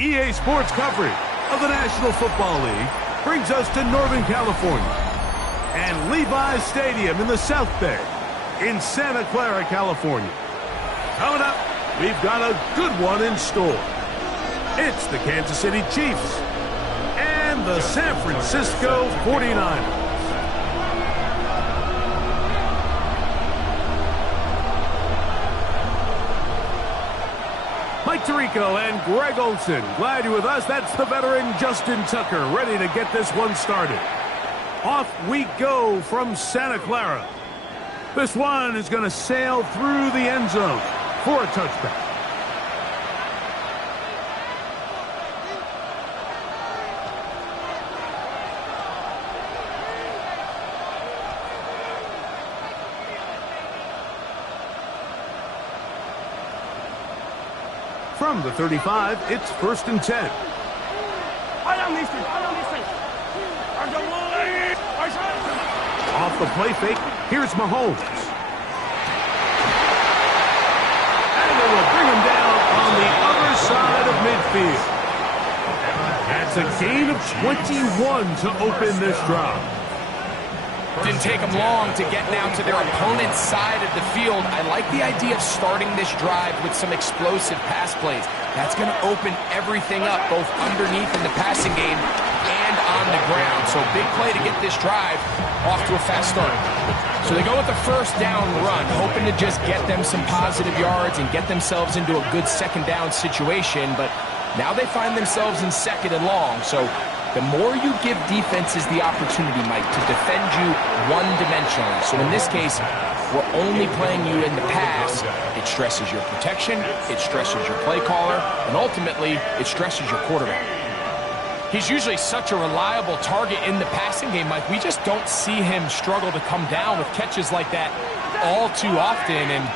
EA Sports coverage of the National Football League brings us to Northern California and Levi's Stadium in the South Bay in Santa Clara, California. Coming up, we've got a good one in store. It's the Kansas City Chiefs and the San Francisco 49ers. Mike Tirico and Greg Olson, glad you're with us. That's the veteran Justin Tucker, ready to get this one started. Off we go from Santa Clara. This one is going to sail through the end zone for a touchback. From the 35, it's 1st and 10. Off the play fake, here's Mahomes. And they will bring him down on the other side of midfield. That's a gain of 21 to open this drive. Didn't take them long to get now to their opponent's side of the field. I like the idea of starting this drive with some explosive pass plays. That's going to open everything up, both underneath in the passing game and on the ground. So big play to get this drive off to a fast start. So they go with the first down run, hoping to just get them some positive yards and get themselves into a good second down situation. But now they find themselves in 2nd and long. So the more you give defenses the opportunity, Mike, to defend you one-dimensionally. So in this case, we're only playing you in the pass. It stresses your protection, it stresses your play caller, and ultimately, it stresses your quarterback. He's usually such a reliable target in the passing game, Mike. We just don't see him struggle to come down with catches like that all too often. And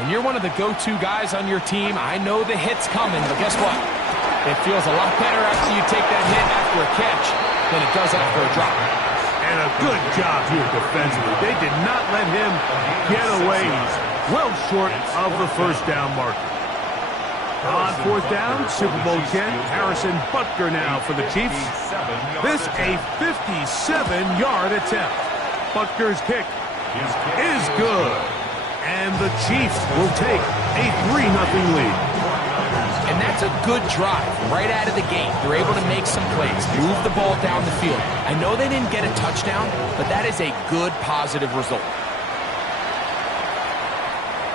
when you're one of the go-to guys on your team, I know the hit's coming, but guess what? It feels a lot better after you take that hit after a catch than it does after a drop. And a good job here defensively. They did not let him get away. He's well short of the first down marker. On 4th down, Super Bowl champ Harrison Butker now for the Chiefs. This a 57-yard attempt. Butker's kick is good. And the Chiefs will take a 3-0 lead. And that's a good drive right out of the gate. They're able to make some plays, move the ball down the field. I know they didn't get a touchdown, but that is a good, positive result.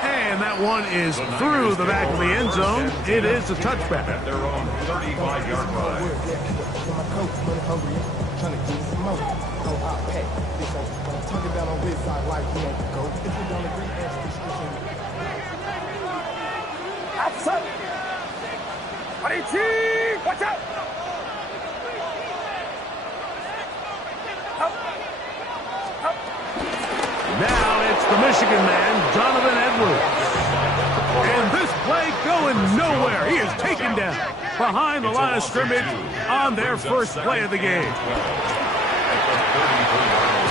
And that one is through the back of the end zone. It is a touchback. At their own 35-yard line. Watch out! Now it's the Michigan man, Donovan Edwards. And this play going nowhere. He is taken down behind the line of scrimmage on their first play of the game.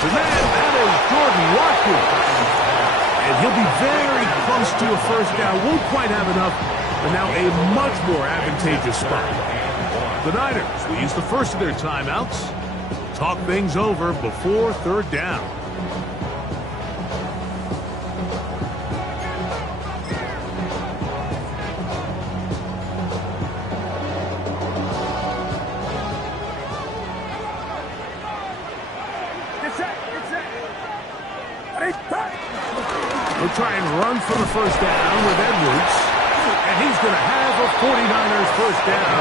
So that is Jordan Watkins. And he'll be very close to a first down. Won't quite have enough, but now a much more advantageous spot. The Niners will use the first of their timeouts. Talk things over before 3rd down. We'll try and run for the first down with Edwards. And he's going to have a 49ers first down.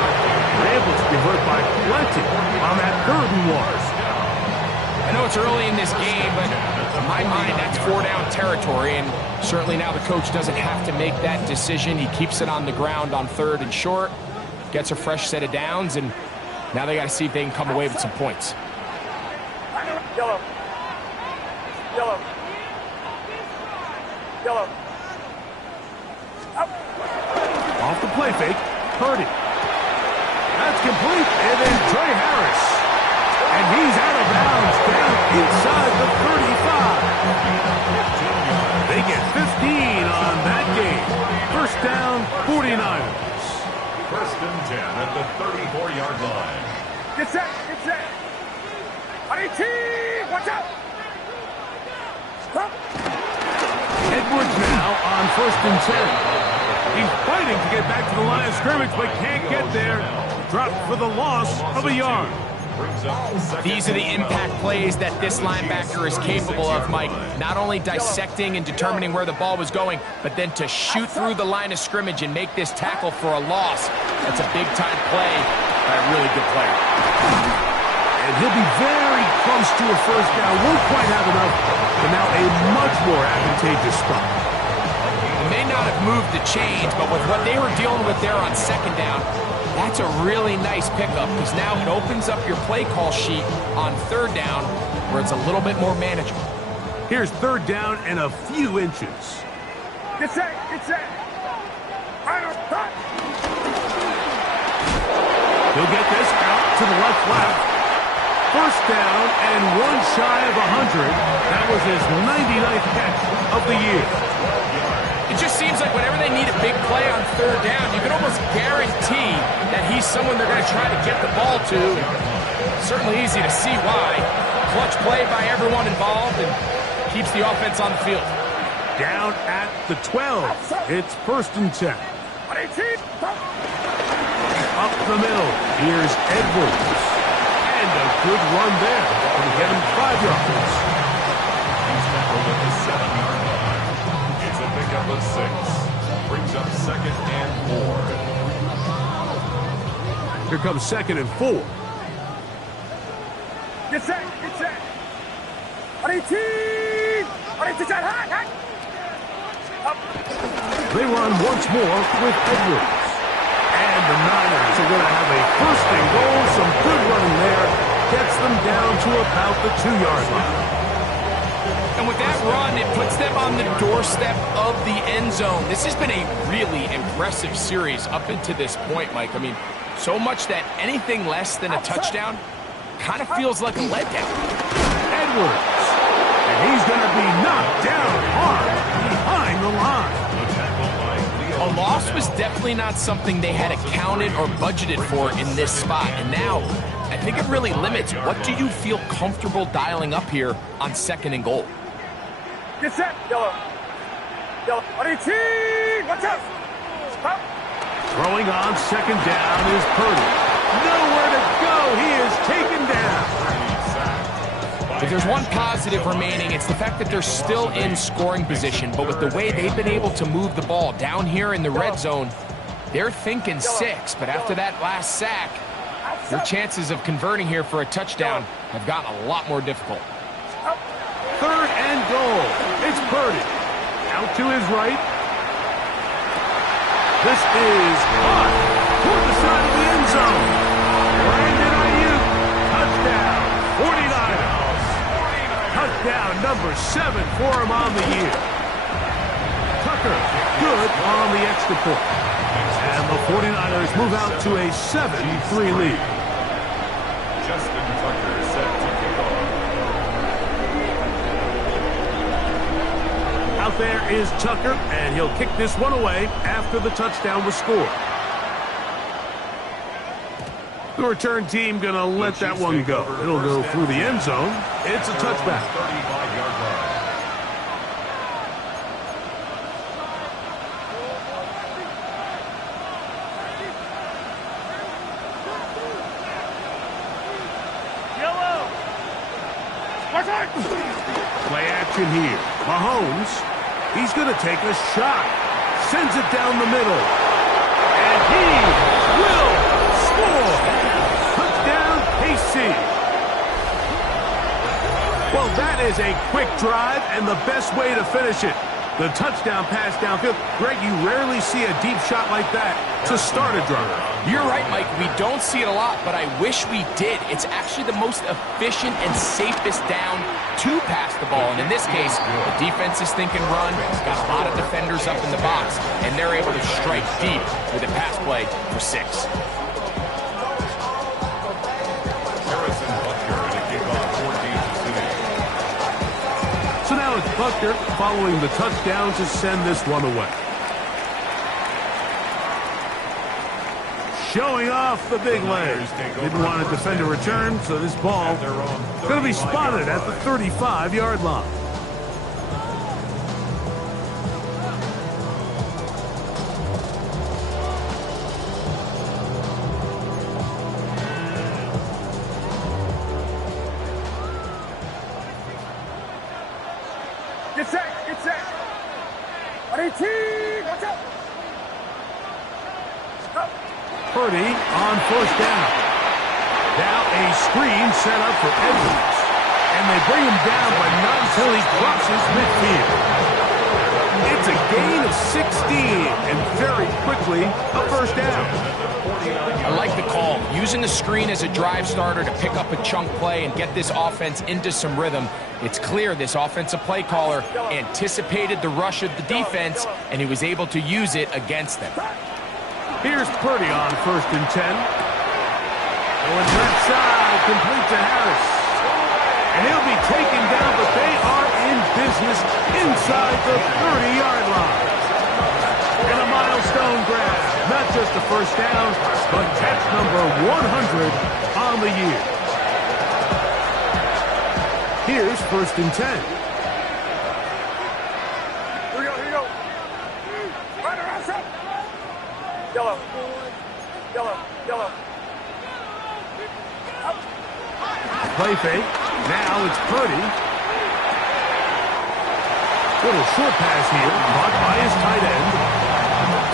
They're able to convert by plenty on that 3rd and 1. I know it's early in this game, but in my mind, that's 4-down territory. And certainly now the coach doesn't have to make that decision. He keeps it on the ground on 3rd and short, gets a fresh set of downs, and now they got to see if they can come away with some points. Yellow. Yellow. Off the play fake, Purdy. That's complete, and then Trey Harris. And he's out of bounds, down inside the 35. They get 15 on that game. First down, 49ers. First and 10 at the 34-yard line. Get set, get set. Watch out. Edwards now on first and 10. He's fighting to get back to the line of scrimmage, but can't get there. Dropped for the loss of a yard. These are the impact plays that this linebacker is capable of, Mike. Not only dissecting and determining where the ball was going, but then to shoot through the line of scrimmage and make this tackle for a loss. That's a big-time play by a really good player. And he'll be very close to a first down. Won't quite have enough, but now a much more advantageous spot. They may not have moved the chains, but with what they were dealing with there on second down, that's a really nice pickup because now it opens up your play call sheet on third down where it's a little bit more manageable. Here's third down and a few inches. Get set, get set. He'll get this out to the left. First down and one shy of 100. That was his 99th catch of the year. It just seems like whenever they need a big play on third down, you can almost guarantee that he's someone they're going to try to get the ball to. Certainly easy to see why. Clutch play by everyone involved and keeps the offense on the field. Down at the 12. It's first and 10. Up the middle. Here's Edwards. And a good run there. It'll get him 5 yards. He's tackled at the 7-yard line. It's a pickup of 6. Brings up second and 4. Here comes second and 4. Get set, get set. They run once more with Edwards. And the Niners are going to have a first and goal. Some good running there. Gets them down to about the 2-yard line. And with that run, it puts them on the doorstep of the end zone. This has been a really impressive series up until this point, Mike. I mean, so much that anything less than a touchdown kind of feels like a letdown. Edwards. And he's going to be knocked down hard behind the line. A loss was definitely not something they had accounted or budgeted for in this spot. And now, I think it really limits what do you feel comfortable dialing up here on second and goal. Get set, yellow. Watch out. Throwing on second down is Purdy. Nowhere to go. He is taken down. If there's one positive remaining, it's the fact that they're still in scoring position. But with the way they've been able to move the ball down here in the red zone, they're thinking 6. But after that last sack, your chances of converting here for a touchdown have gotten a lot more difficult. Third and goal. It's Purdy. Out to his right. This is hot toward the side of the end zone. Brandon Ayuk. Touchdown. 49ers. Touchdown number 7 for him on the year. Tucker, good on the extra point. And the 49ers move out to a 7-3 lead. Justin Tucker set to kick off. Out there is Tucker, and he'll kick this one away after the touchdown was scored. The return team going to let that one go. It'll go through the end zone. It's a touchback. 35-yard line. Play action here. Mahomes, he's going to take a shot. Sends it down the middle. And he will score. Touchdown, KC. Well, that is a quick drive and the best way to finish it. The touchdown pass downfield. Greg, you rarely see a deep shot like that to start a drive. You're right, Mike. We don't see it a lot, but I wish we did. It's actually the most efficient and safest down to pass the ball. And in this case, the defense is thinking run. It's got a lot of defenders up in the box, and they're able to strike deep with a pass play for 6. Harrison Butker in a kickoff, 14-6. So now it's Butker following the touchdown to send this one away. Showing off the big legs. Didn't want to defend a return, so this ball going to be spotted at the 35-yard line. Get set. Get set. 18. Watch out. Stop. Purdy on first down. Now a screen set up for Edwards. And they bring him down, but not until he crosses midfield. It's a gain of 16, and very quickly, a first down. I like the call. Using the screen as a drive starter to pick up a chunk play and get this offense into some rhythm. It's clear this offensive play caller anticipated the rush of the defense, and he was able to use it against them. Here's Purdy on first and 10. Going left side, complete to Harris. And he'll be taken down, but they are in business inside the 30-yard line. And a milestone grab. Not just a first down, but catch number 100 on the year. Here's first and 10. Here we go. Here we go. Right around set. Yellow. Yellow. Yellow. Up. Play fake. Now it's Purdy. Little short pass here, caught by his tight end.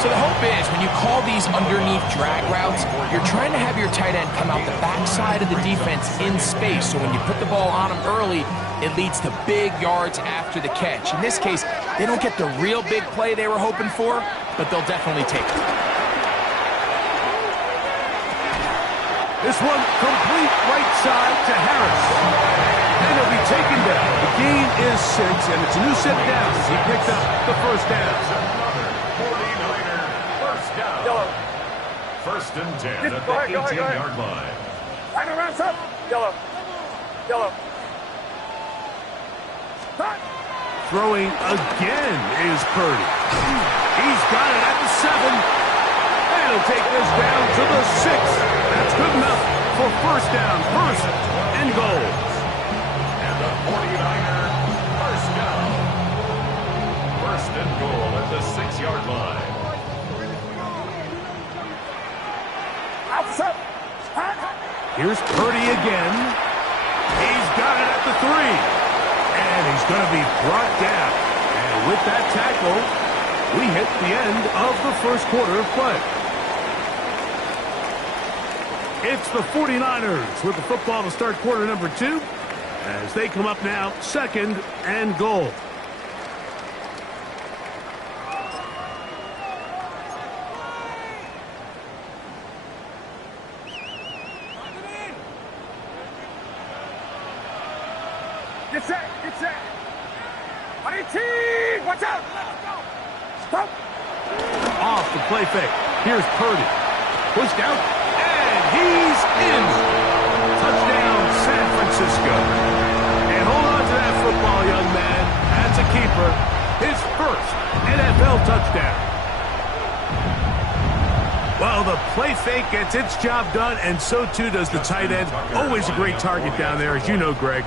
So the hope is when you call these underneath drag routes, you're trying to have your tight end come out the backside of the defense in space. So when you put the ball on him early, it leads to big yards after the catch. In this case, they don't get the real big play they were hoping for, but they'll definitely take it. This one complete right side to Harris. And he'll be taken down. The gain is 6, and it's a new set down as he picked up the first down. 49er, first down. Yellow. First and 10 at Go ahead, the go ahead, go ahead. 18-yard line. Right around set. Yellow. Yellow. Stop. Throwing again is Purdy. He's got it at the 7. And he'll take this down to the 6. That's good enough for first down, first and goal. And the 49er, first down. First and goal at the 6-yard line. Outside. Here's Purdy again. He's got it at the 3. And he's going to be brought down. And with that tackle, we hit the end of the first quarter of play. It's the 49ers with the football to start quarter number 2 as they come up now second and goal. Get set. Get set. 18. Watch out. Stop. Off the play fake. Here's Purdy. Pushed out. And he's in. Touchdown, San Francisco. And hold on to that football, young man. That's a keeper. His first NFL touchdown. Well, the play fake gets its job done, and so too does the tight end. Always a great target down there, as you know, Greg,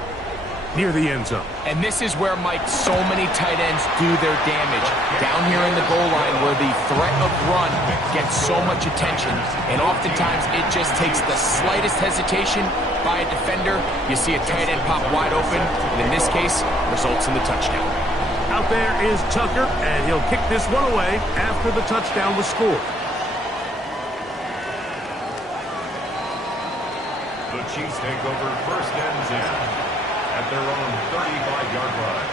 near the end zone. And this is where, Mike, so many tight ends do their damage. Down here in the goal line where the threat of run gets so much attention. And oftentimes it just takes the slightest hesitation by a defender. You see a tight end pop wide open, and in this case, results in the touchdown. Out there is Tucker, and he'll kick this one away after the touchdown was scored. The Chiefs take over first and 10 at their own 35-yard line.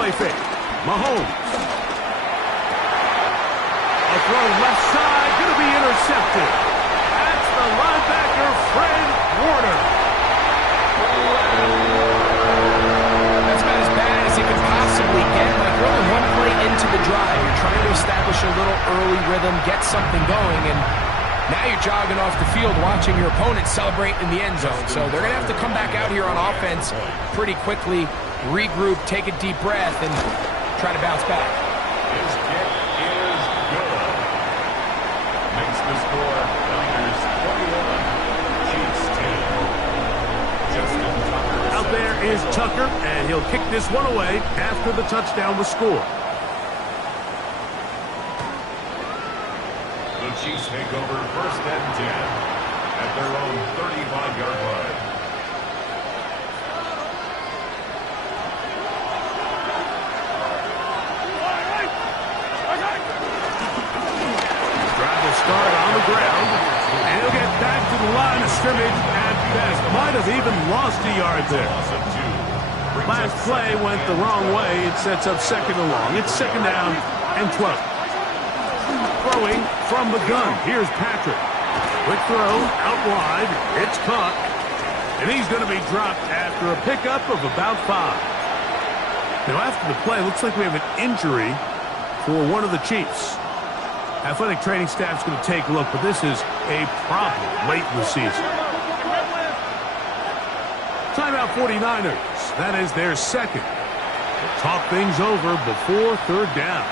play fake. Mahomes. A throw left side, going to be intercepted. That's the linebacker, Fred Warner. That's about as bad as it could possibly get. Like, we're only one play into the drive. You're trying to establish a little early rhythm, get something going, and now you're jogging off the field watching your opponent celebrate in the end zone. So they're going to have to come back out here on offense pretty quickly, regroup, take a deep breath, and try to bounce back. His kick is good. Makes the score Niners 41, Chiefs 10. Justin Tucker. Out there is Tucker, and he'll kick this one away after the touchdown was scored. The Chiefs take over first and 10 at their own 35-yard line. Drive will start on the ground, and he'll get back to the line of scrimmage at best. Might have even lost a yard there. Loss of 2. Last play went the wrong way. It sets up second and long. It's second down and 12. Throwing from the gun. Here's Patrick. Quick throw out wide. It's caught. And he's going to be dropped after a pickup of about 5. Now after the play, looks like we have an injury for one of the Chiefs. Athletic training staff's going to take a look, but this is a problem late in the season. Timeout 49ers. That is their second. Talk things over before third down.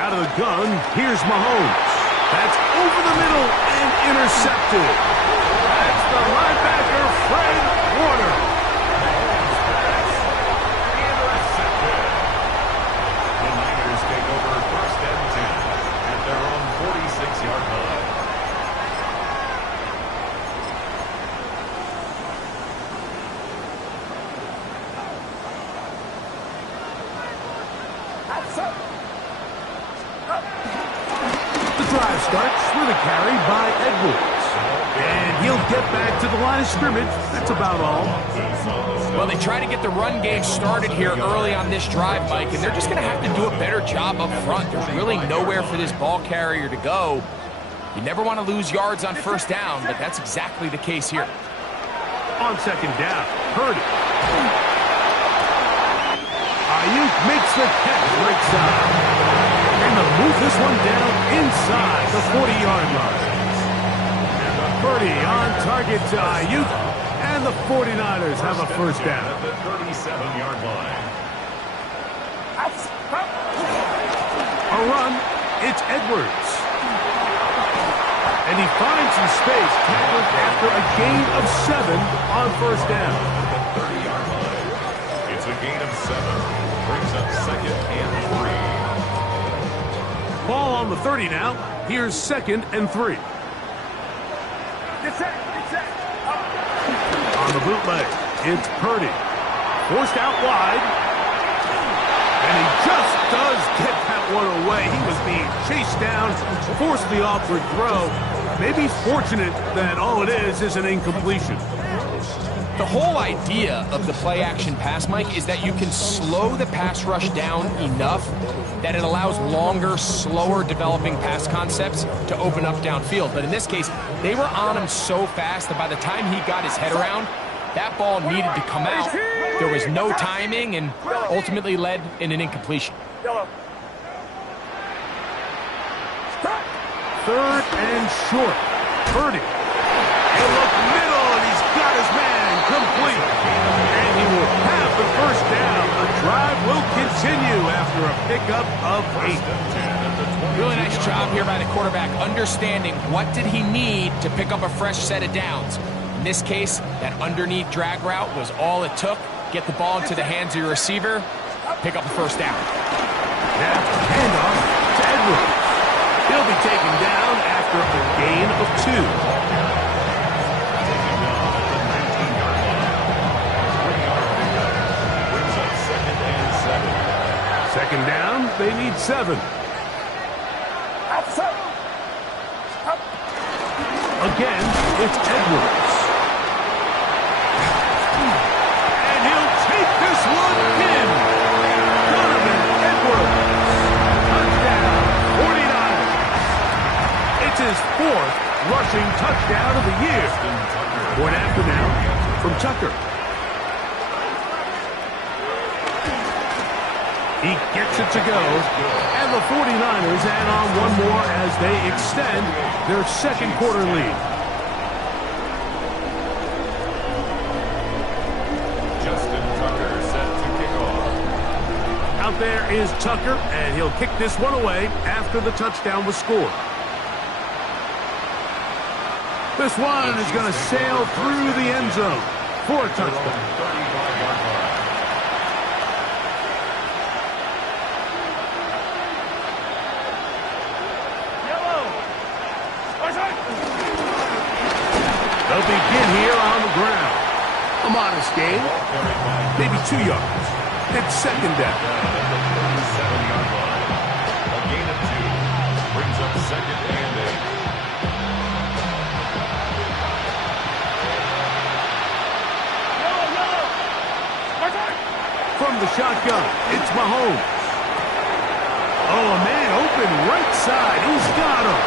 Out of the gun, here's Mahomes. That's over the middle and intercepted. That's the linebacker, Fred Warner. Intercepted. The Niners take over first and 10 at their own 46-yard line. The drive starts with a carry by Edwards. And he'll get back to the line of scrimmage. That's about all. Well, they try to get the run game started here early on this drive, Mike, and they're just going to have to do a better job up front. There's really nowhere for this ball carrier to go. You never want to lose yards on first down, but that's exactly the case here. On second down, Purdy. Ayuk makes the catch right side. And they'll move this one down inside the 40-yard line. Purdy on target to Ayuk, and the 49ers have a first down. At the 37-yard line. A run, it's Edwards. And he finds some space, tackled after a gain of 7 on first down. At the 30-yard line. It's a gain of 7. Brings up second and 3. Ball on the 30 now. Here's second and 3. On the bootleg, it's Purdy. Forced out wide. And he just does get that one away. He was being chased down, forced the awkward throw. Maybe fortunate that all it is an incompletion. The whole idea of the play-action pass, Mike, is that you can slow the pass rush down enough that it allows longer, slower developing pass concepts to open up downfield. But in this case, they were on him so fast that by the time he got his head around, that ball needed to come out. There was no timing and ultimately led in an incompletion. Third and short. Purdy. He'll look middle, and he's got his man complete. And he will have the first down. The drive will continue after a pickup of 8. Really nice job here by the quarterback, understanding what did he need to pick up a fresh set of downs. In this case, that underneath drag route was all it took. Get the ball into the hands of your receiver, pick up a first down. Now, handoff to Edwards. He'll be taken down after a gain of 2. Taken down at the 19-yard line. 3-yard pickup. Brings up second second down, they need 7. Outside. Up. Again, it's Edwards. And he'll take this one in. Donovan Edwards. Touchdown, 49. It's his 4th rushing touchdown of the year. Point after now from Tucker. He gets it to go, and the 49ers add on one more as they extend their second quarter lead. Justin Tucker set to kick off. Out there is Tucker, and he'll kick this one away after the touchdown was scored. This one is going to sail through the end zone for a touchdown. 35-yard line. They'll begin here on the ground. A modest gain, maybe 2 yards. It's second down. At the 37-yard line. A gain of 2 brings up second and 8. From the shotgun, it's Mahomes. Oh, a man open right side. He's got him.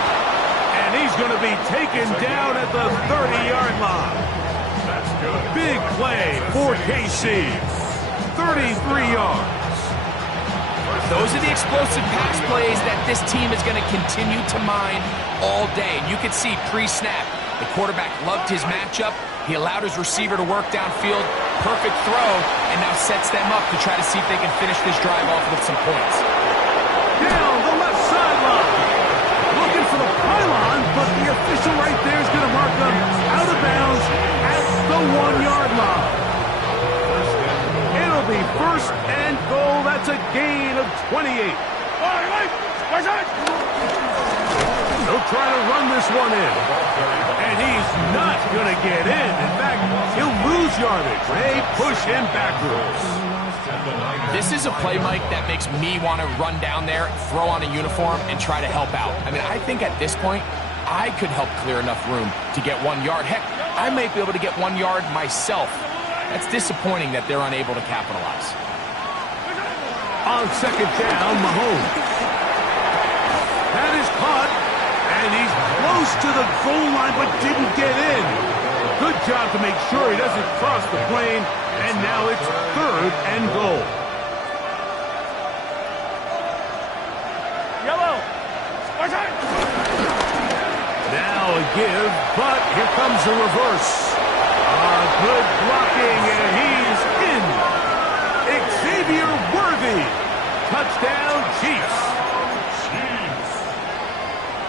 And he's going to be taken down at the 30-yard line. That's good. Big play for KC. 33 yards. Those are the explosive pass plays that this team is going to continue to mine all day. And you can see pre-snap, the quarterback loved his matchup. He allowed his receiver to work downfield. Perfect throw, and now sets them up to try to see if they can finish this drive off with some points. Down the left sideline. Looking for the pylon, but the official right there is going to mark them out of bounds at the 1-yard line. It'll be first and goal. That's a gain of 28. They'll try to run this one in. And he's not going to get in. In fact, he'll lose yardage. They push him backwards. This is a play, Mike, that makes me want to run down there, throw on a uniform, and try to help out. I mean, I think at this point, I could help clear enough room to get 1 yard. Heck, I may be able to get 1 yard myself. That's disappointing that they're unable to capitalize. On second down, Mahomes. That is caught, and he's close to the goal line, but didn't get in. Good job to make sure he doesn't cross the plane, and now it's third and goal. Now a give, but here comes the reverse. Good blocking, and he's in. Xavier Worthy. Touchdown, Chiefs.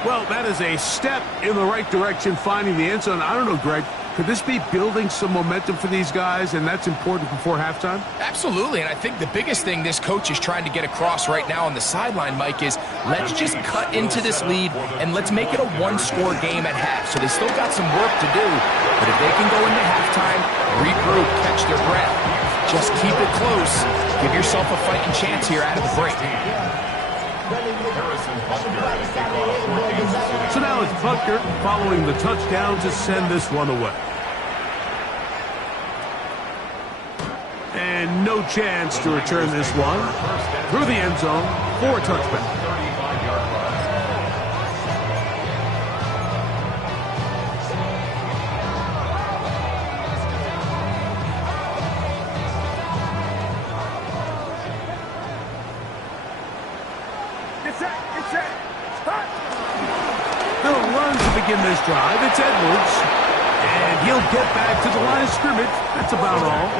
Well, that is a step in the right direction, finding the end zone. I don't know, Greg. Could this be building some momentum for these guys, and that's important before halftime? Absolutely, and I think the biggest thing this coach is trying to get across right now on the sideline, Mike, is let's just cut into this lead, and let's make it a one-score game at half. So they still got some work to do, but if they can go into halftime, regroup, catch their breath, just keep it close, give yourself a fighting chance here out of the break. So now it's Butker following the touchdown to send this one away. And no chance to return this one through the end zone for a touchback. Begin this drive. It's Edwards, and he'll get back to the line of scrimmage. That's about all.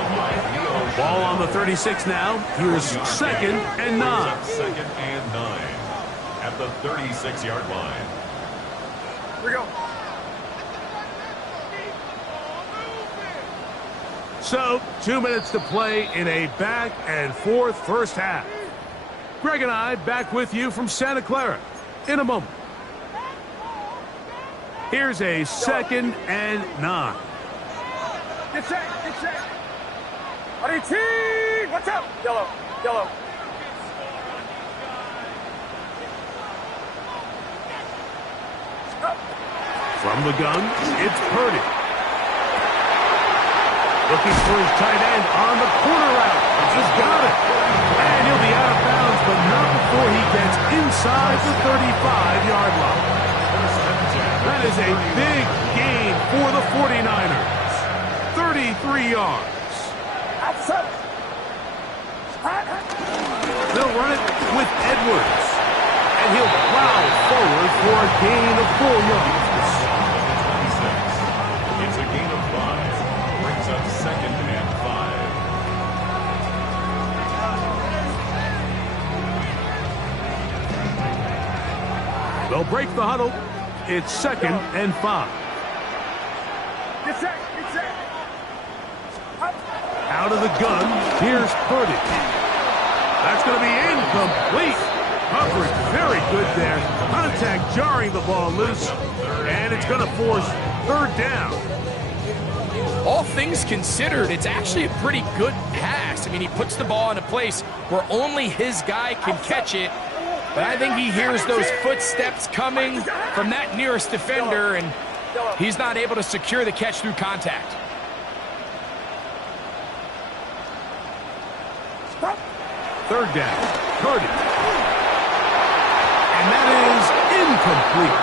Ball on the 36 now. Here's second and 9. Second and 9 at the 36-yard line. Here we go. So, 2 minutes to play in a back and forth first half. Greg and I back with you from Santa Clara in a moment. Here's a second and 9. Get set, get set. RDT, watch out. Yellow, yellow. From the gun, it's Purdy. Looking for his tight end on the corner route. He's got it. And he'll be out of bounds, but not before he gets inside the 35-yard line. That is a big gain for the 49ers. 33 yards. They'll run it with Edwards. And he'll plow forward for a gain of 4 yards. It's a gain of 5. Brings up 2nd and 5. They'll break the huddle. It's 2nd and 5. Get set. Out of the gun, here's Purdy. That's going to be incomplete. Coverage very good there. Contact jarring the ball loose. And it's going to force 3rd down. All things considered, it's actually a pretty good pass. I mean, he puts the ball in a place where only his guy can catch it. But I think he hears those footsteps coming from that nearest defender, and he's not able to secure the catch through contact. Third down, Purdy. And that is incomplete.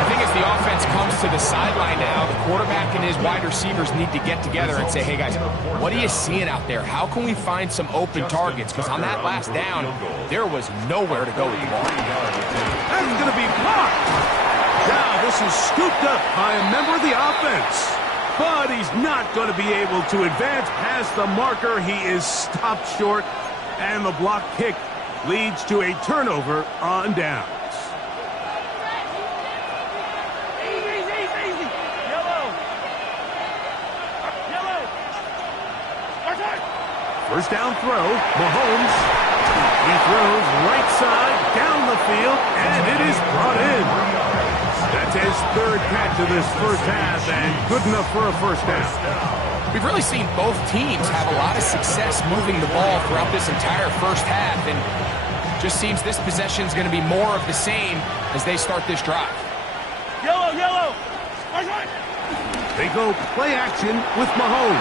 I think as the offense comes to the sideline now, the quarterback and his wide receivers need to get together and say, hey guys, what are you seeing out there? How can we find some open targets? Because on that last down, there was nowhere to go with the ball. That's going to be blocked. Now this is scooped up by a member of the offense. But he's not going to be able to advance past the marker. He is stopped short. And the block kick leads to a turnover on downs. Easy. Yellow. First down throw, Mahomes. He throws right side, down the field, and it is brought in. That's his 3rd catch of this first half, and good enough for a first down. We've really seen both teams have a lot of success moving the ball throughout this entire first half, and just seems this possession is going to be more of the same as they start this drive. Yellow. They go play action with Mahomes.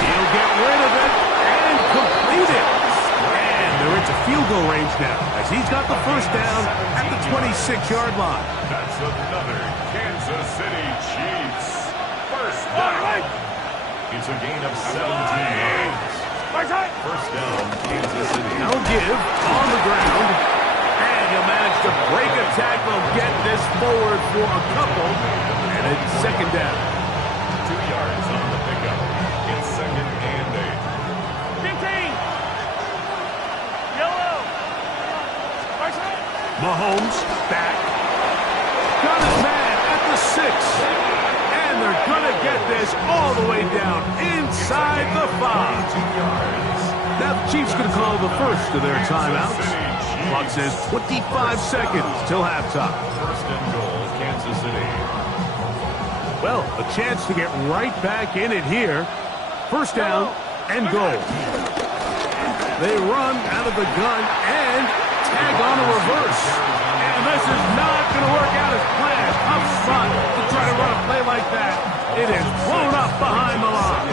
He'll get rid of it and complete it. And they're into field goal range now as he's got the first down at the 26-yard line. That's another Kansas City Chiefs. First down. It's a gain of 17 yards. First down, Kansas City. Now give on the ground. And he'll manage to break a tackle, get this forward for a couple. And it's 2nd down. 2 yards on the pickup. It's 2nd and 8. 15. Yellow. Mahomes back. Got his man at the 6. And they're going to get this all the way down inside the 5. 2 yards. Now the Chiefs going to call the first of their timeouts. Clock says 25 seconds till halftime. First and goal, Kansas City. Well, a chance to get right back in it here. First down and goal. They run out of the gun and tag on a reverse. And this is not going to work out as planned. Up front to try to run a play like that. It is blown up behind the line.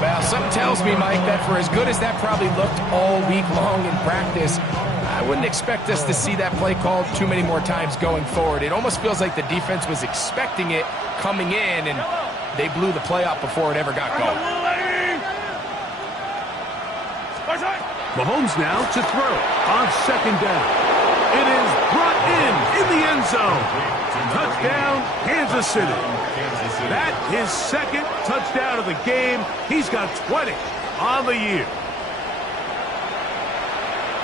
Well, something tells me, Mike, that for as good as that probably looked all week long in practice, I wouldn't expect us to see that play called too many more times going forward. It almost feels like the defense was expecting it coming in, and they blew the play up before it ever got going. Mahomes now to throw on 2nd down. It is brought in the end zone. Touchdown, Kansas City. That his 2nd touchdown of the game. He's got 20 on the year.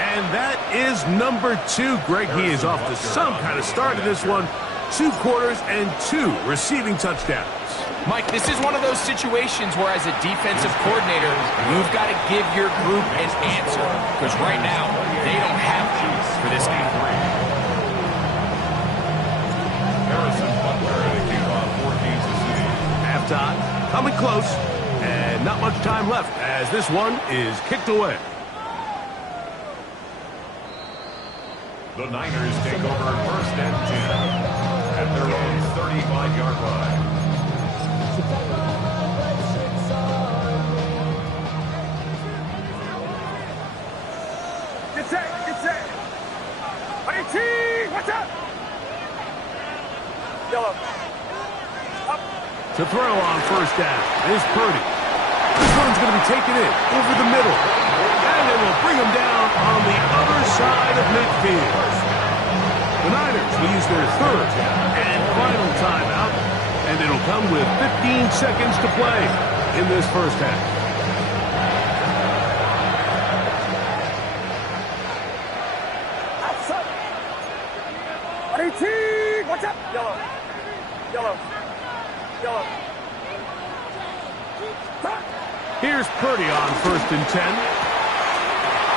And that is number 2. Greg, he is off to some kind of start in this one. 2 quarters and 2 receiving touchdowns. Mike, this is one of those situations where as a defensive coordinator, you've got to give your group an answer. Because right now, they don't have to for this game. Harrison Butler to kick off for Kansas City. Halftime, coming close, and not much time left as this one is kicked away. The Niners take over 1st and 10. Yellow. Up. To throw on first down is Purdy. This one's going to be taken in over the middle. And it will bring him down on the other side of midfield. The Niners will use their third and final timeout. And it'll come with 15 seconds to play in this first half. Outside. 18. Watch out. Yellow. Yellow. Yellow. Back. Here's Purdy on first and 10.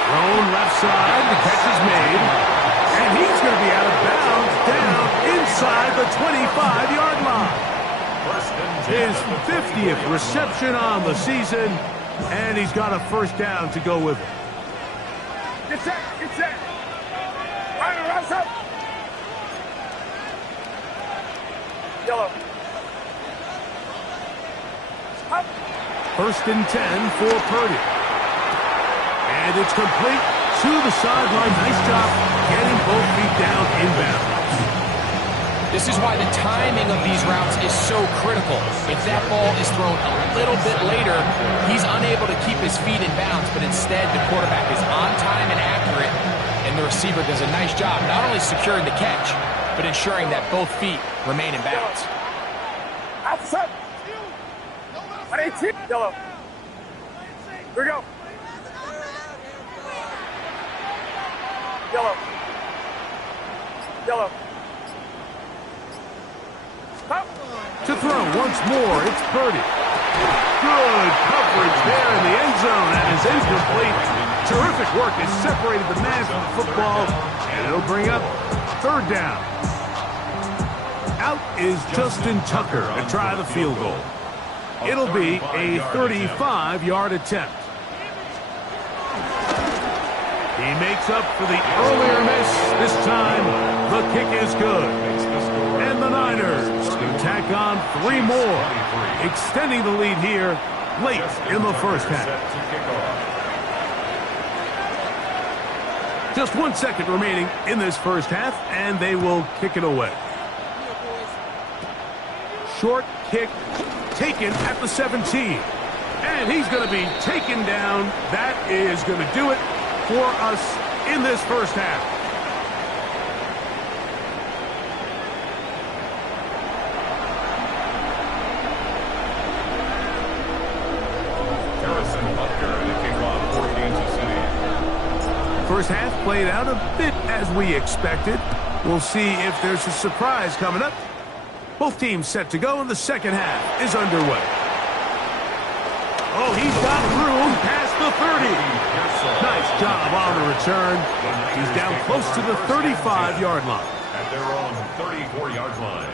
Thrown left side. The catch is made. And he's going to be out of bounds down inside the 25-yard line. His 50th reception on the season, and he's got a first down to go with it. Get set. Get set. Rise up. Yellow. Up. First and 10 for Purdy. And it's complete to the sideline. Nice job getting both feet down inbound. This is why the timing of these routes is so critical. If that ball is thrown a little bit later, he's unable to keep his feet in bounds, but instead the quarterback is on time and accurate, and the receiver does a nice job not only securing the catch, but ensuring that both feet remain in bounds. Outside. 18. Yellow. Here we go. Yellow. Yellow. Up. To throw once more, it's Purdy. Good coverage there in the end zone. That is incomplete. Terrific work has separated the man from the football, and it'll bring up third down. Out is Justin Tucker to try the field goal. It'll be a 35-yard attempt. He makes up for the earlier miss. This time, the kick is good. And the Niners can tack on 3 more, extending the lead here late in the first half. Just 1 second remaining in this first half, and they will kick it away. Short kick taken at the 17. And he's going to be taken down. That is going to do it for us in this first half. Harrison Butker to kick off for Kansas City. First half played out a bit as we expected. We'll see if there's a surprise coming up. Both teams set to go, and the second half is underway. Oh, he's got room past the 30. Nice job on the return. He's down close to the 35-yard line. At their own 34-yard line.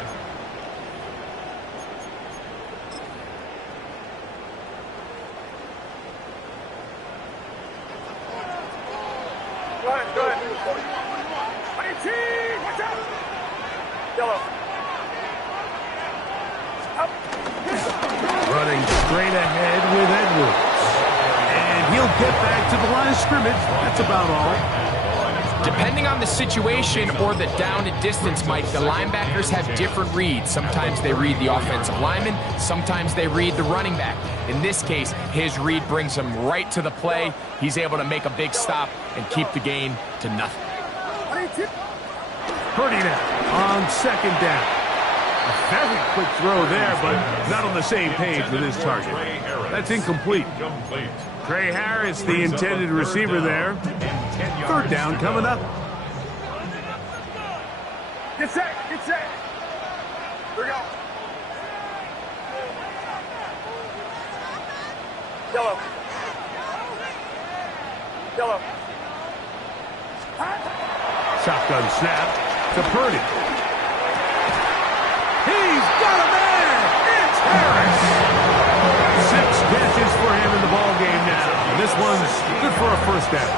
Go ahead, go ahead. 18. Watch out. Yellow. Up. Running straight ahead with Edwards. And he'll get back to the line of scrimmage. That's about all. Depending on the situation or the down and distance, Mike, the linebackers have different reads. Sometimes they read the offensive lineman. Sometimes they read the running back. In this case, his read brings him right to the play. He's able to make a big stop and keep the gain to nothing. 22. Purdy now on second down. A very quick throw there, but not on the same page with his target. That's incomplete. Trey Harris, the intended receiver there. Third down coming up. Get set. Get set. Here we go. Yellow. Yellow. Shotgun snap to Purdy. He's got a man! It's Harris! 6 catches for him in the ballgame now. This one's good for a first down.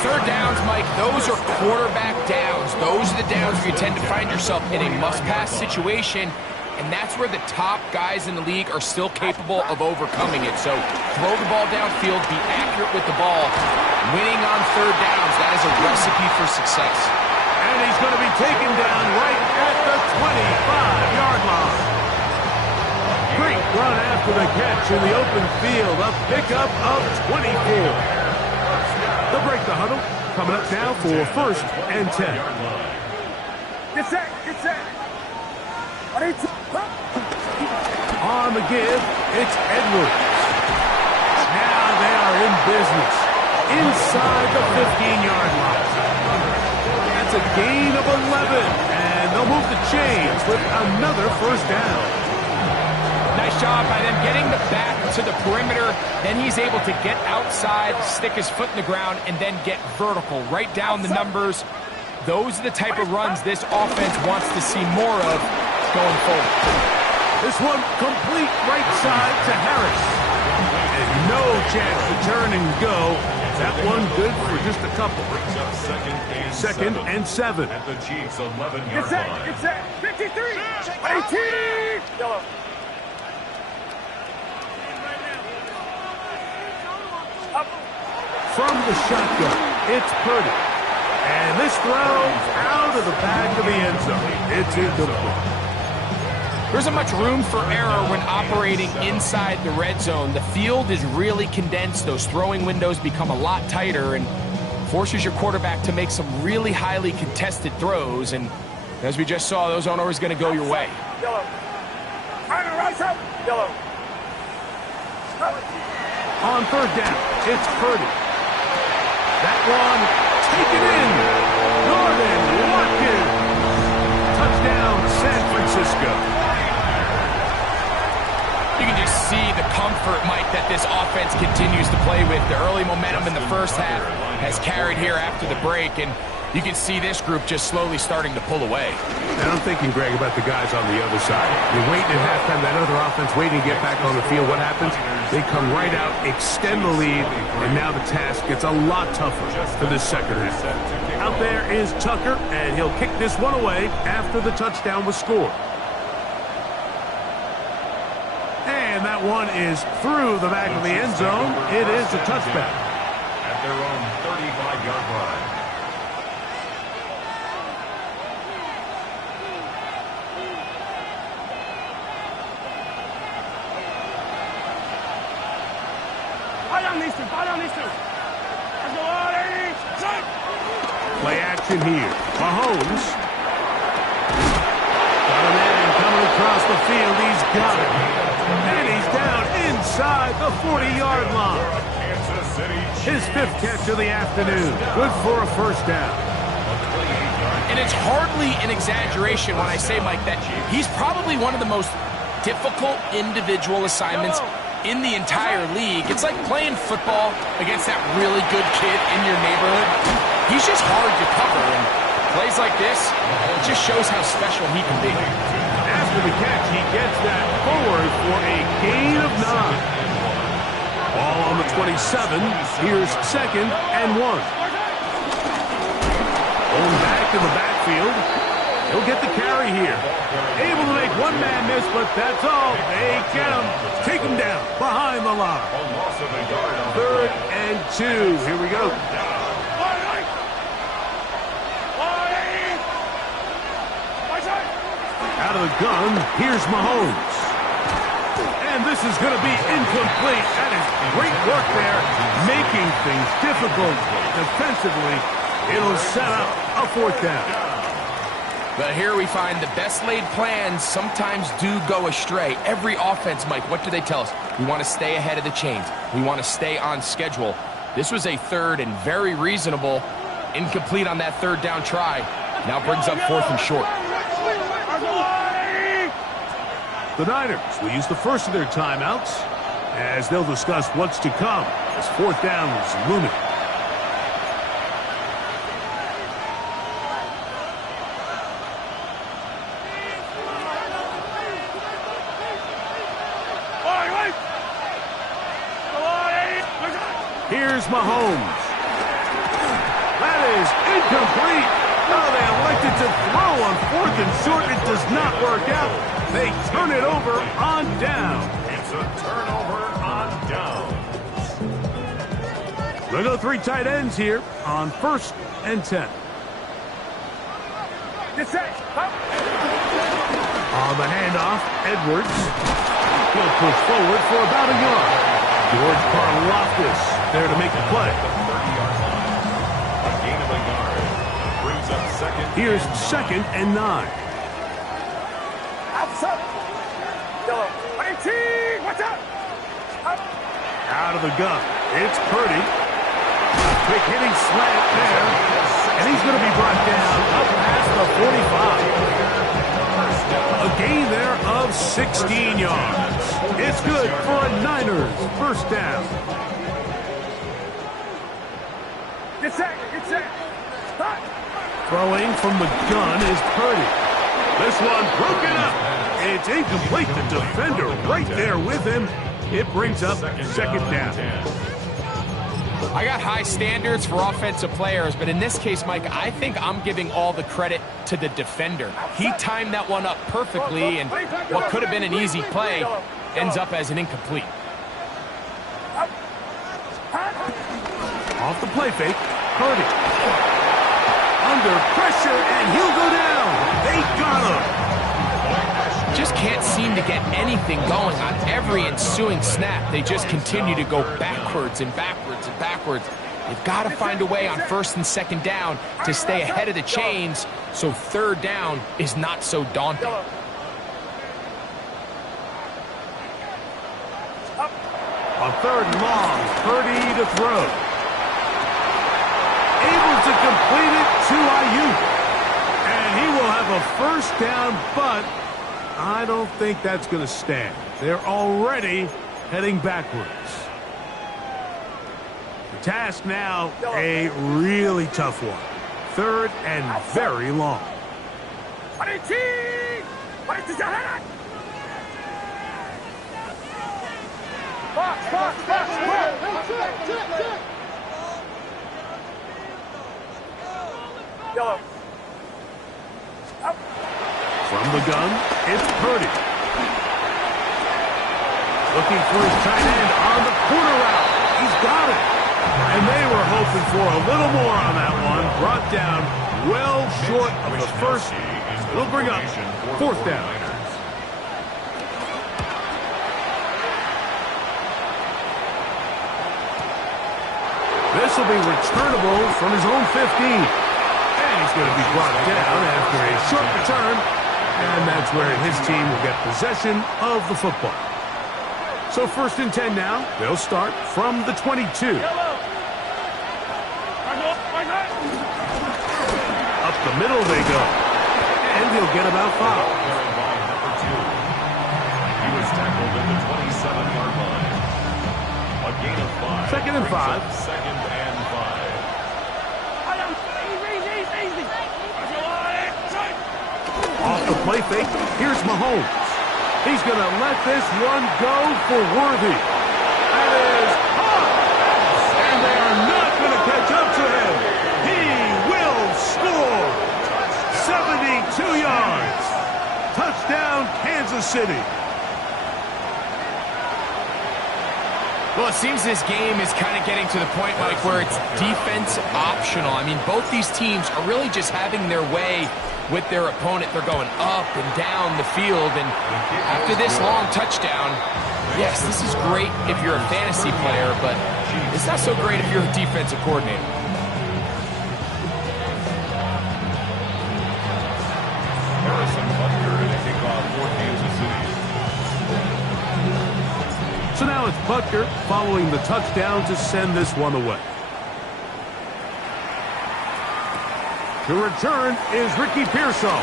Third downs, Mike, those are quarterback downs. Those are the downs where you tend to find yourself in a must-pass situation, and that's where the top guys in the league are still capable of overcoming it. So throw the ball downfield, be accurate with the ball. Winning on third downs, that is a recipe for success. And he's going to be taken down right at the 5-yard line. Great run after the catch in the open field. A pickup of 24. They'll break the huddle. Coming up now for 1st and 10. Get set. Get set. On the give, it's Edwards. Now they are in business inside the 15-yard line. That's a gain of 11, and they'll move the chains with another 1st down. Nice job by them getting the back to the perimeter. Then he's able to get outside, stick his foot in the ground, and then get vertical. Right down the numbers. Those are the type of runs this offense wants to see more of going forward. This one complete right side to Harris. And no chance to turn and go. That one good for just a couple. 2nd and 7. At the Chiefs' 11-yard Get set. line. Get set. 53. 18. Yellow. From the shotgun, it's Purdy. And this throw out of the back of the end zone. It's incomplete. There isn't much room for error when operating inside the red zone. The field is really condensed. Those throwing windows become a lot tighter and forces your quarterback to make some really highly contested throws. And as we just saw, those aren't always going to go your way. Yellow. Yellow. On 3rd down, it's Purdy. That one taken in. Gordon Watkins. Touchdown, San Francisco. You can just see the comfort, Mike, that this offense continues to play with. The early momentum in the first half has carried here after the break, and you can see this group just slowly starting to pull away. And I'm thinking, Greg, about the guys on the other side. You're waiting at halftime, that other offense waiting to get back on the field. What happens? They come right out, extend the lead, and now the task gets a lot tougher for this second half. Out there is Tucker, and he'll kick this one away after the touchdown was scored. And that one is through the back of the end zone. It is a touchback. At their own 35-yard line. Play action here. Mahomes. Got a man coming across the field. He's got it. And he's down inside the 40-yard line. Kansas City His 5th catch of the afternoon. Good for a 1st down. And it's hardly an exaggeration when I say, Mike, that he's probably one of the most difficult individual assignments in the entire league. It's like playing football against that really good kid in your neighborhood. He's just hard to cover, and plays like this, it just shows how special he can be. After the catch, he gets that forward for a gain of 9. Ball on the 27. Here's 2nd and 1. Going back to the backfield. He'll get the carry here. Able to make one man miss, but that's all. They get him. Take him down behind the line. 3rd and 2. Here we go. Out of the gun, here's Mahomes. And this is going to be incomplete. That is great work there, making things difficult defensively. It'll set up a 4th down. But here we find the best laid plans sometimes do go astray. Every offense, Mike, what do they tell us? We want to stay ahead of the chains. We want to stay on schedule. This was a 3rd and very reasonable. Incomplete on that 3rd down try. Now brings up 4th and short. The Niners will use the first of their timeouts as they'll discuss what's to come as 4th down is looming. Here's Mahomes. That is incomplete. No, they elected to throw on 4th and short. It does not work out. They turn it over on down. It's a turnover on down. They'll go 3 tight ends here on 1st and 10. Get set. On the handoff, Edwards. He'll push forward for about a yard. George Karlaftis there to make the play. The 30-yard line. A gain of a yard. Brings up second. Here's 2nd and 9. Outside. Yellow. 18. Watch out. Up. Out of the gun. It's Purdy. Quick hitting slant there. And he's going to be brought down up past the 45. A gain there of 16 yards. It's good for a Niners first down. Get set. Get set. Stop. Throwing from the gun is Purdy. This one broken up. It's incomplete. The defender right there with him. It brings up 2nd down. I got high standards for offensive players, but in this case, Mike, I think I'm giving all the credit to the defender. He timed that one up perfectly, and what could have been an easy play ends up as an incomplete. Off the play fake, Purdy. Under pressure, and he'll go down. They got him. Just can't seem to get anything going on every ensuing snap. They just continue to go backwards and backwards and backwards. They've got to find a way on 1st and 2nd down to stay ahead of the chains so 3rd down is not so daunting. On 3rd and long, Purdy to throw. Able to complete it to Ayuk. And he will have a first down, but I don't think that's going to stand. They're already heading backwards. The task now, a really tough one. 3rd and very long. Box. Yellow. From the gun, it's Purdy. Looking for his tight end on the corner route. He's got it. And they were hoping for a little more on that one. Brought down well short of the first. It'll bring up 4th down. This will be returnable from his own 15. And he's going to be brought down after a short return. And that's where his team will get possession of the football. So 1st and 10 now. They'll start from the 22. Up the middle they go. And he'll get about 5. Number 2. He was tackled at the 27-yard line. A gain of 5. 2nd and 5. 2nd and 5. Off the play fake, here's Mahomes. He's going to let this one go for Worthy. That is caught. And they are not going to catch up to him. He will score. 72 yards. Touchdown, Kansas City. Well, it seems this game is kind of getting to the point, Mike, where it's defense optional. I mean, both these teams are really just having their way with their opponent. They're going up and down the field, and after this long touchdown, yes, this is great if you're a fantasy player, but it's not so great if you're a defensive coordinator. Harrison Butker in a kickoff for Kansas City. So now it's Butker following the touchdown to send this one away. The return is Ricky Pearsall.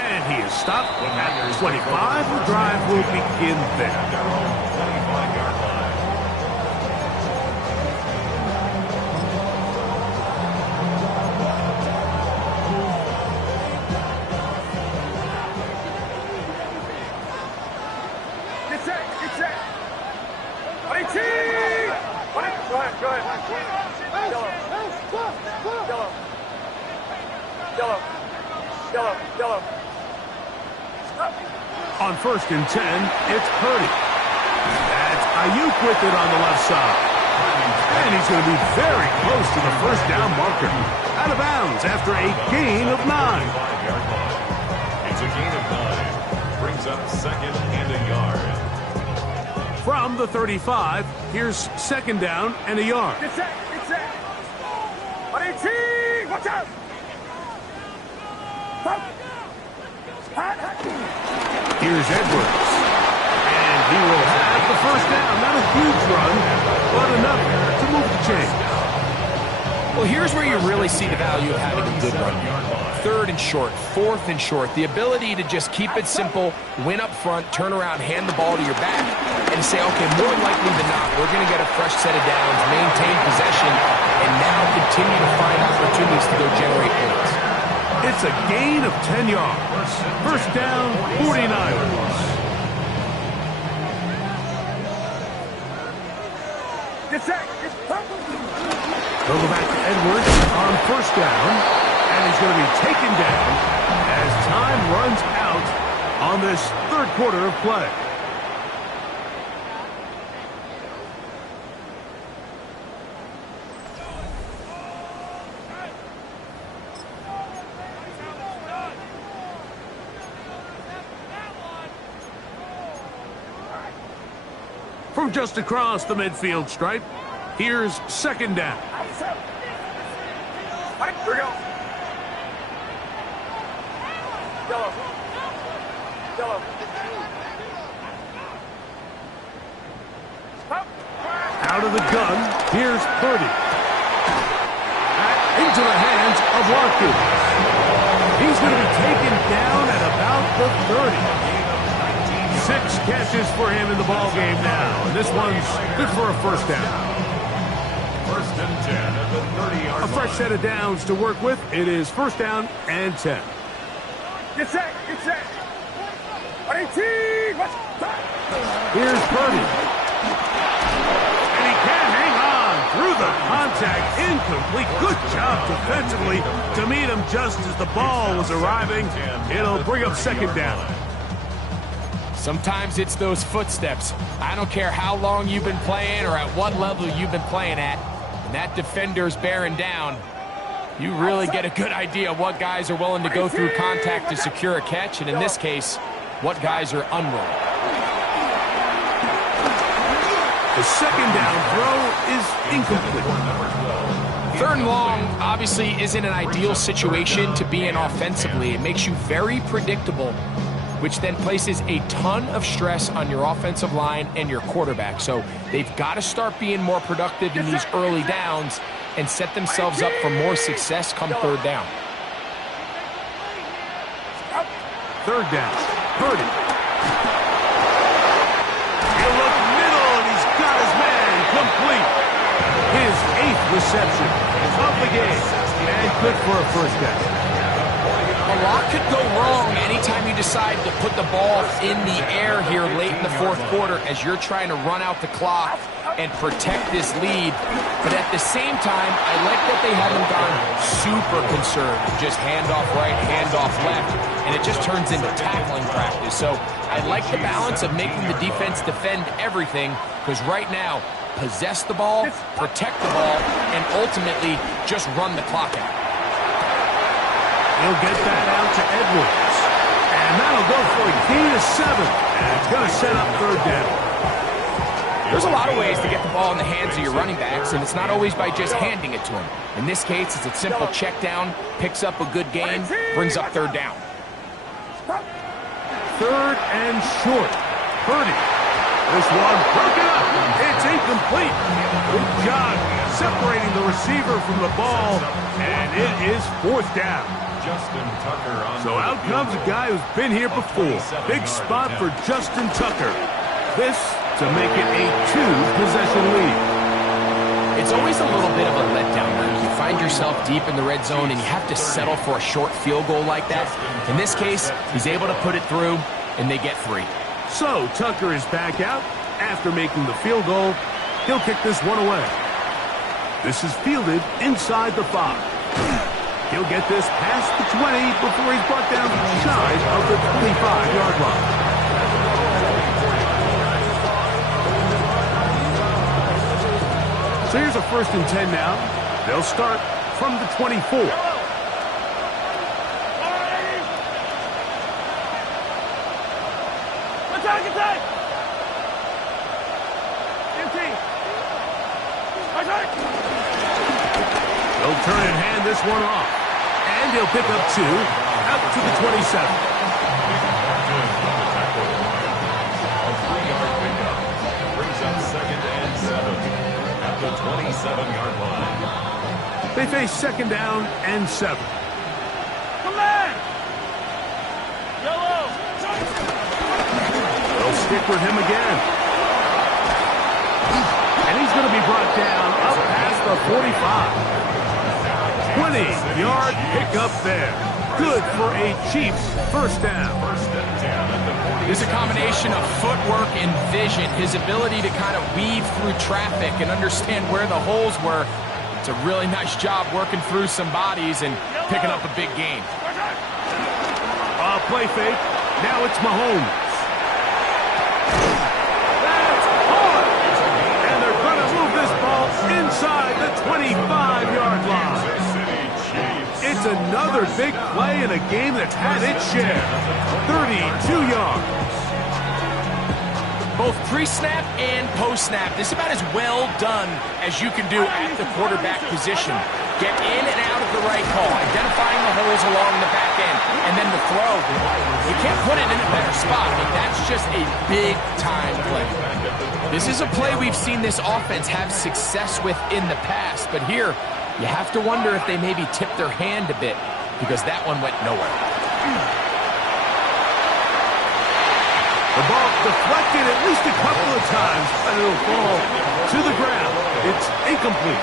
And he is stopped at the 25. The drive will begin there. 25-yard line. Get set. 18! Go ahead. Yellow. On 1st and 10, it's Purdy. That's Ayuk with it on the left side. And he's going to be very close to the first down marker. Out of bounds after a gain of 9. 5-yard line. It's a gain of 9. From the 35, here's second down and a yard. Get set. Get set. 18. Watch out. Here's Edwards. And he will have the first down. Not a huge run, but enough to move the chain. Well, here's where you really see the value of having a good run. Third and short, fourth and short. The ability to just keep it simple, win up front, turn around, hand the ball to your back, and say, okay, more likely than not, we're going to get a fresh set of downs, maintain possession, and now continue to find opportunities to go generate points. It's a gain of 10 yards. First down, 49ers. Get set. They'll go back to Edwards on first down, and he's going to be taken down as time runs out on this third quarter of play. From just across the midfield stripe, here's second down. Here we go. Yellow. Yellow. Out of the gun, here's Purdy. Back into the hands of Watkins. He's going to be taken down at about the 30. 6 catches for him in the ball game now. And this one's good for a first down. First and 10 at the 30-yard line. A fresh set of downs to work with. It is first down and 10. Get set. Get set. 18. Here's Purdy. And he can't hang on through the contact. Incomplete. Good job defensively to meet him just as the ball was arriving. It'll bring up second down. Sometimes it's those footsteps. I don't care how long you've been playing or at what level you've been playing at. When that defender's bearing down, you really get a good idea of what guys are willing to go through contact to secure a catch, and in this case, what guys are unwilling. The second down throw is incomplete. Third and long obviously isn't an ideal situation to be in offensively. It makes you very predictable, which then places a ton of stress on your offensive line and your quarterback. So they've got to start being more productive in these early downs and set themselves up for more success come third down. Third down, Purdy. He'll look middle, and he's got his man complete. His 8th reception of the game, and good for a first down. A lot could go wrong anytime you decide to put the ball in the air here late in the fourth quarter as you're trying to run out the clock and protect this lead. But at the same time, I like that they haven't gone super concerned. Just handoff right, handoff left, and it just turns into tackling practice. So I like the balance of making the defense defend everything, because right now, possess the ball, protect the ball, and ultimately just run the clock out. He'll get that out to Edwards. And that'll go for a gain of 7. And it's going to set up third down. There's a lot of ways to get the ball in the hands of your running backs, and it's not always by just handing it to them. In this case, it's a simple check down, picks up a good gain, brings up third down. Third and short. Purdy. This one broken up. It's incomplete. Good job separating the receiver from the ball, and it is fourth down. Justin Tucker on So out comes a guy who's been here before. Big spot for Justin Tucker. This to make it a 2-possession lead. It's always a little bit of a letdown when you find yourself deep in the red zone and you have to settle for a short field goal like that. In this case, he's able to put it through, and they get 3. So Tucker is back out after making the field goal. He'll kick this one away. This is fielded inside the 5. He'll get this past the 20 before he's brought down shy of the 25-yard line. So here's a first and 10 now. They'll start from the 24. He'll turn and hand this one off. And he'll pick up 2 out to the 27. A 3-yard pickup brings up 2nd and 7 at the 27-yard line. They face 2nd down and 7. Come on! Yellow! They'll stick with him again. And he's going to be brought down up past the 45. 20-yard pickup there. Good for a Chiefs first down. It's a combination of footwork and vision, his ability to kind of weave through traffic and understand where the holes were. It's a really nice job working through some bodies and picking up a big gain. Play fake. Now it's Mahomes. That's hard. And they're going to move this ball inside the 25-yard line. It's another big play in a game that's had its share. 32 yards. Both pre-snap and post-snap, this is about as well done as you can do at the quarterback position. Get in and out of the right call, identifying the holes along the back end, and then the throw. You can't put it in a better spot. I mean, that's just a big-time play. This is a play we've seen this offense have success with in the past, but here, you have to wonder if they maybe tipped their hand a bit, because that one went nowhere. The ball deflected at least a couple of times, but it'll fall to the ground. It's incomplete.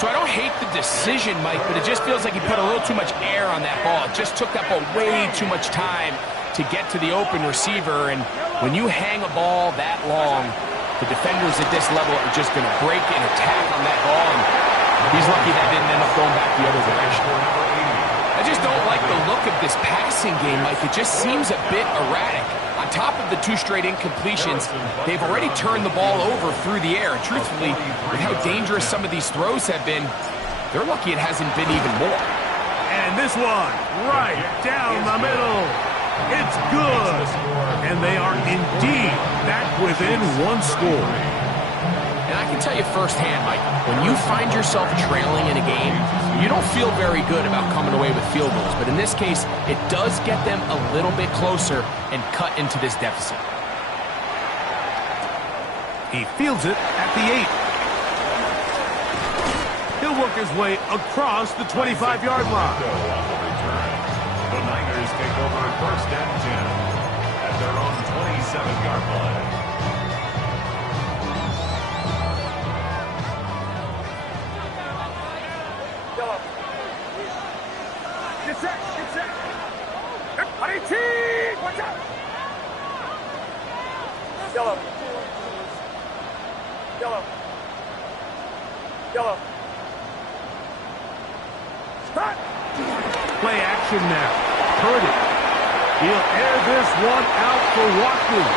So I don't hate the decision, Mike, but it just feels like he put a little too much air on that ball. It just took up way too much time to get to the open receiver, and when you hang a ball that long, the defenders at this level are just going to break and attack on that ball, and he's lucky that didn't end up going back the other direction. I just don't like the look of this passing game, Mike. It just seems a bit erratic. On top of the 2 straight incompletions, they've already turned the ball over through the air. And truthfully, with how dangerous some of these throws have been, they're lucky it hasn't been even more. And this one, right down the middle. It's good. And they are indeed back within 1 score. And I can tell you firsthand, Mike, when you find yourself trailing in a game, you don't feel very good about coming away with field goals. But in this case, it does get them a little bit closer and cut into this deficit. He fields it at the 8. He'll work his way across the 25-yard line. The Niners take over 1st and 10 at their own 27-yard line. Get set! Watch out! Yellow. Start! Play action now. Purdy. He'll air this one out for Watkins.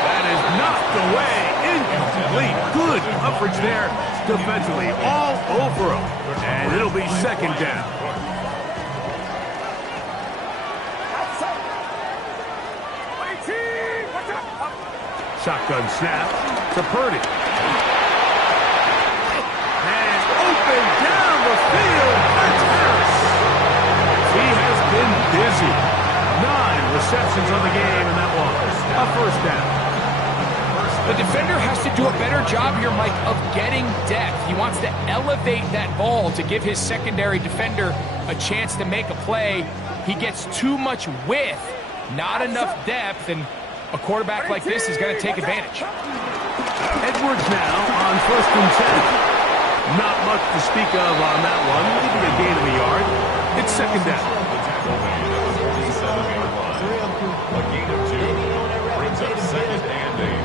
That is knocked away. Incomplete. Good coverage there defensively. All over him. And it'll be 2nd down. Shotgun snap to Purdy. And open down the field. That's Harris. He has been busy. 9 receptions on the game, and that one, a 1st down. The defender has to do a better job here, Mike, of getting depth. He wants to elevate that ball to give his secondary defender a chance to make a play. He gets too much width, not enough depth, and a quarterback like this is going to take advantage. Edwards now on 1st and 10. Not much to speak of on that one. Maybe a gain of a yard. It's 2nd down. The tackle made at the 47-yard line. A gain of 2 brings up 2nd and 8.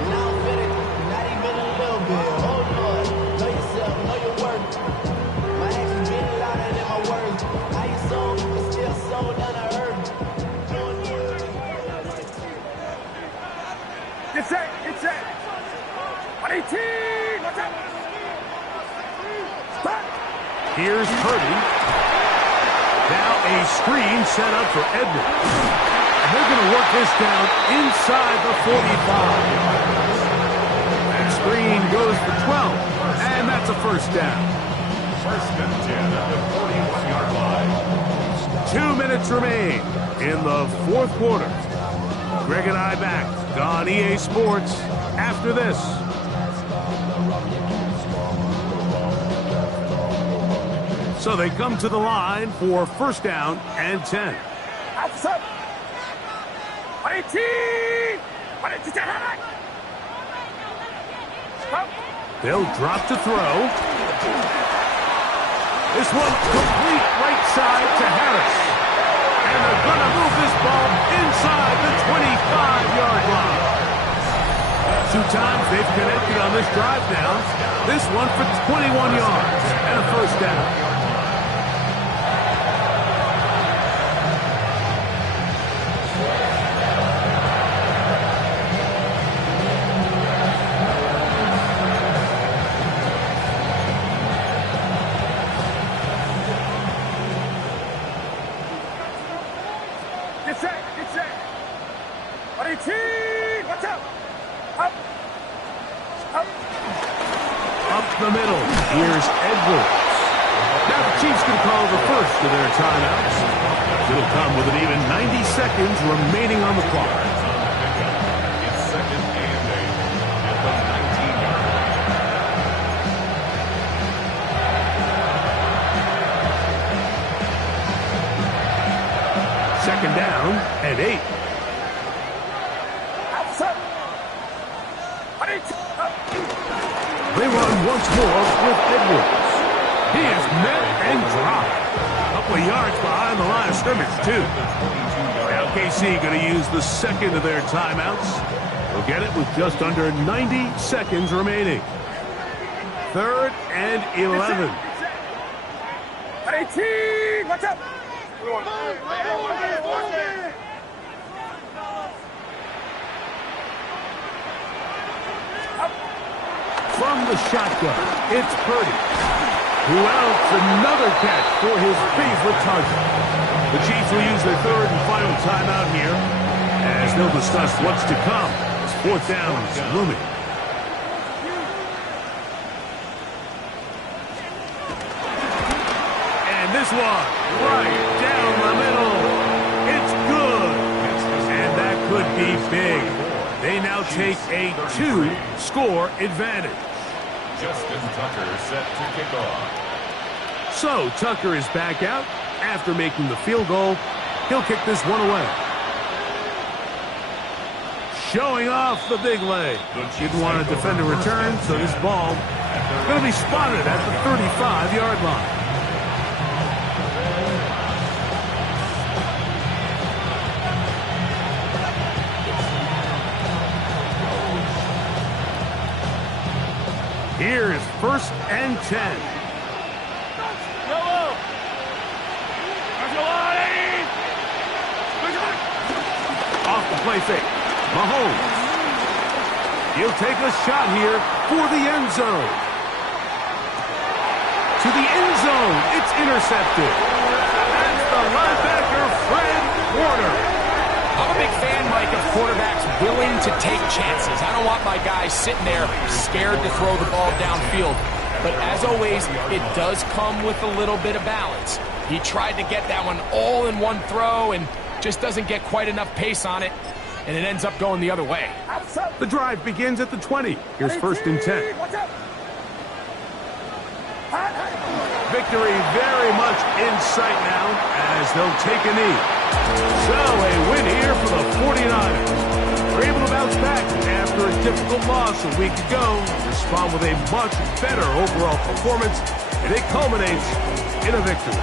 Not even a little bit. Hold on. Know yourself, know your worth. My actions get louder than my words. How you sold, but still sold down to earth. Get set! 18! Watch out! Start! Here's Purdy. Now a screen set up for Edwards. And they're going to work this down inside the 45. That's screen goes for 12, and that's a first down. First and 10 at the 41-yard line. 2 minutes remain in the fourth quarter. Greg and I back on EA Sports after this. So they come to the line for first down and 10. They'll drop to throw. This one complete right side to Harris. And they're going to move this ball inside the 25-yard line. 2 times they've connected on this drive now. This one for 21 yards and a first down. The middle. Here's Edwards. Now the Chiefs can call the first of their timeouts. It'll come with an even 90 seconds remaining on the clock. It's second and 8 at the 19-yard line. Second down and 8. They run once more with Edwards. He is met and dropped. A couple of yards behind the line of scrimmage, too. Now KC going to use the second of their timeouts. They'll get it with just under 90 seconds remaining. Third and 11. Watch out! From the shotgun, it's Purdy, who outs another catch for his favorite target. The Chiefs will use their third and final timeout here as they'll discuss what's to come as fourth down is looming. And this one, right down the middle. It's good. And that could be big. They now take a 2-score advantage. Justin Tucker set to kick off. So Tucker is back out after making the field goal. He'll kick this one away. Showing off the big leg. Didn't want to defend a return, so this ball is going to be spotted at the 35-yard line. Here is first and 10. Off the play fake. Mahomes. He'll take a shot here for the end zone. To the end zone. It's intercepted. That's the linebacker, Fred Warner. I'm a big fan, Mike, of quarterbacks willing to take chances. I don't want my guys sitting there scared to throw the ball downfield. But as always, it does come with a little bit of balance. He tried to get that one all in one throw and just doesn't get quite enough pace on it, and it ends up going the other way. The drive begins at the 20. Here's first and 10. Victory very much in sight now as they'll take a knee. So a win here for the 49ers. They're able to bounce back after a difficult loss a week ago, respond with a much better overall performance, and it culminates in a victory.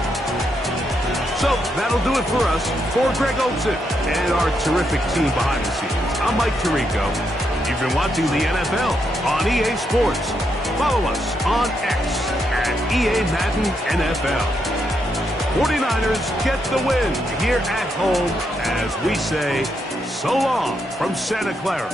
So that'll do it for us. For Greg Olsen and our terrific team behind the scenes, I'm Mike Tirico. You've been watching the NFL on EA Sports. Follow us on X at EA Madden NFL. 49ers get the win here at home as we say so long from Santa Clara.